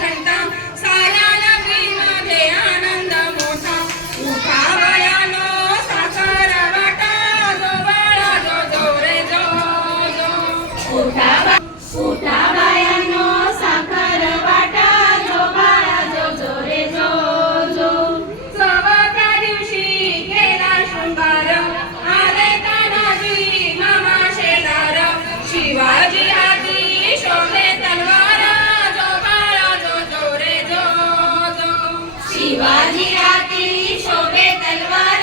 घंटा साऱ्या नगरीमध्ये आनंद मोठा उठा बायानो साखर वाटा जो बाळा जो जो रे जो जो उठा बायानो साखर वाटा जो बाळा जो जो रे जो जो सवाच्या दिवशी केला शृंगार आले तानाजी मामा शेजारा शिवाजी हाती शोभे तलवार जो बाळा जो जो रे जो जो शिवाजी हाती शोभे तलवार